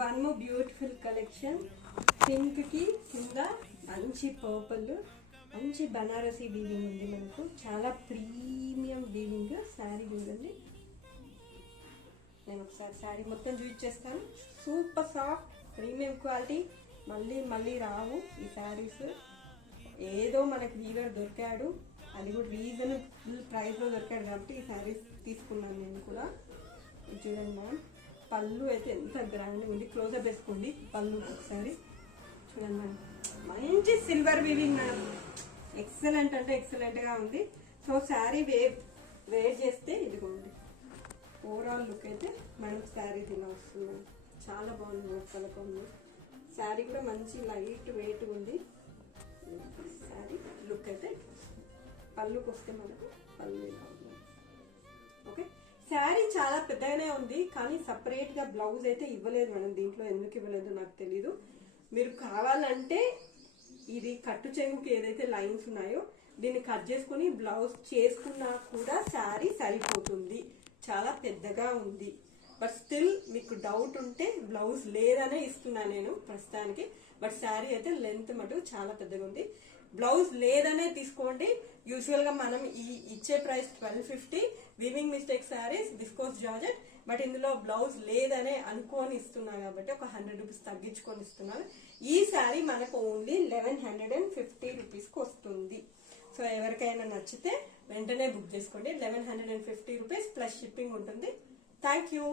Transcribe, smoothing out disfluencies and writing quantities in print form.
One more beautiful collection. Pink కి కింద మంచి పర్పుల్, మంచి బనారసి వీవింగ్ ఉంది మనకు. చాలా ప్రీమియం వీవింగ్ శారీ చూడండి. నేను ఒకసారి శారీ మొత్తం చూపించేస్తాను. Super soft premium quality. మళ్ళీ రావు ఈ శారీస్. ఏదో మనకు వీవర్ దొరికాడు, అది కూడా రీజనబుల్ ప్రైస్లో దొరికాడు కాబట్టి ఈ శారీస్ తీసుకున్నాను నేను కూడా. చూడండి మ్యామ్, పళ్ళు అయితే ఎంత గ్రాండ్గా ఉంది. క్లోజప్ వేసుకోండి పళ్ళు ఒకసారి చూడండి మ్యామ్. మంచి సిల్వర్ వీవింగ్ మ్యామ్, ఎక్సలెంట్ అంటే ఎక్సలెంట్గా ఉంది. సో శారీ వేర్ చేస్తే ఇదిగోండి ఓవరాల్ లుక్ అయితే మనం శారీ ఇలా వస్తుంది. చాలా బాగుంది పలకంలో. శారీ కూడా మంచి లైట్ వెయిట్ ఉంది. శారీ లుక్ అయితే పళ్ళుకి వస్తే మనకు పళ్ళు ఇలా ఉంది. ఓకే, శారీ చాలా పెద్దగానే ఉంది కానీ సపరేట్గా బ్లౌజ్ అయితే ఇవ్వలేదు మేడం. దీంట్లో ఎందుకు ఇవ్వలేదు నాకు తెలీదు. మీరు కావాలంటే ఇది కట్టు చెంగుకి ఏదైతే లైన్స్ ఉన్నాయో దీన్ని కట్ చేసుకుని బ్లౌజ్ చేసుకున్నా కూడా శారీ సరిపోతుంది. చాలా పెద్దగా ఉంది. బట్ స్టిల్ మీకు డౌట్ ఉంటే బ్లౌజ్ లేదనే ఇస్తున్నా నేను ప్రస్తుతానికి. బట్ శారీ అయితే లెంత్ మటు చాలా పెద్దగా ఉంది. బ్లౌజ్ లేదనే తీసుకోండి. యూజువల్ గా మనం ఈ ఇచ్చే price 1250 weaving mistake saris viscose georgette. But ఇందులో బ్లౌజ్ లేదనే అనుకోని ఇస్తున్నా కాబట్టి ఒక 100 రూపీస్ తగ్గించుకొని ఇస్తున్నాను. ఈ శారీ మనకు ఓన్లీ 1150 రూపీస్కి వస్తుంది. సో ఎవరికైనా నచ్చితే వెంటనే బుక్ చేసుకోండి. 1150 రూపీస్ ప్లస్ షిప్పింగ్ ఉంటుంది. Thank you.